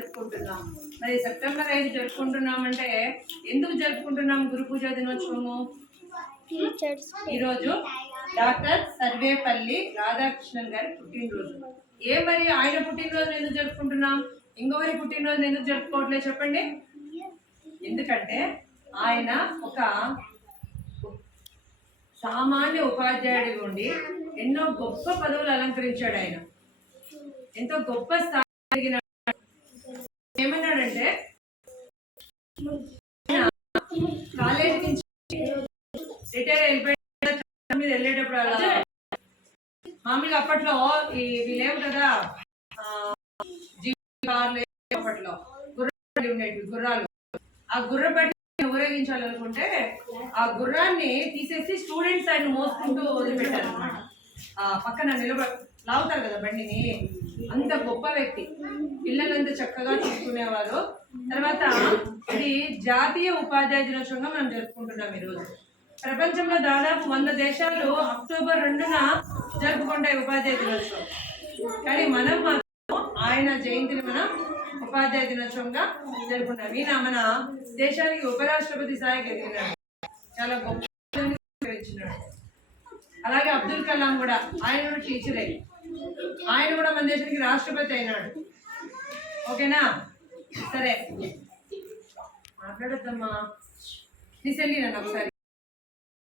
జరుపుకుంటున్నాం. మరి సెప్టెంబర్ 5 జరుపుకుంటున్నామంటే ఎందుకు జరుపుకుంటున్నాం గురు పూజ దినోత్సవము? ఈరోజు డాక్టర్ సర్వేపల్లి రాధాకృష్ణన్ గారి పుట్టినరోజు. మరి ఆయన పుట్టినరోజును ఎందుకు జరుపుకుంటున్నాం? ఇంకొకరి పుట్టినరోజును ఎందుకు జరుపుకోవట్లేదు చెప్పండి? ఎందుకంటే ఆయన ఒక సామాన్య ఉపాధ్యాయుడిగా ఉండి ఎన్నో గొప్ప పదవులు అలంకరించాడు. ఆయన ఎంతో గొప్ప స్థాయి ఏమన్నాడంటే కాలేజీ నుంచి రిటైర్ వెళ్ళేటప్పుడు అలా మామూలుగా అప్పట్లో వీళ్ళేవు కదా అప్పట్లో గుర్రాలు ఉండేవి. గుర్రాలు ఆ గుర్రపట్టి ఊరేగించాలనుకుంటే ఆ గుర్రాన్ని తీసేసి స్టూడెంట్స్ ఆయన మోసుకుంటూ వదిలిపెట్టారు అనమాట. పక్కన లాగుతారు కదా బండిని. అంత గొప్ప వ్యక్తి, పిల్లలంతా చక్కగా చూసుకునేవారు. తర్వాత ఇది జాతీయ ఉపాధ్యాయ దినోత్సవంగా మనం జరుపుకుంటున్నాం ఈరోజు. ప్రపంచంలో దాదాపు 100 దేశాలు అక్టోబర్ 2న జరుపుకుంటాయి ఉపాధ్యాయ దినోత్సవం. కానీ మనం మాత్రం ఆయన జయంతిని మనం ఉపాధ్యాయ దినోత్సవంగా జరుపుకుంటాం. ఈయన మన దేశానికి ఉపరాష్ట్రపతి స్థాయికి ఎదిగినాడు, చాలా గొప్ప. అలాగే అబ్దుల్ కలాం కూడా, ఆయన కూడా టీచరే, ఆయన కూడా మన దేశానికి రాష్ట్రపతి అయినాడు. ఓకేనా? సరే మాట్లాడొద్దమ్మా, నీ సెల్లి నన్ను ఒకసారి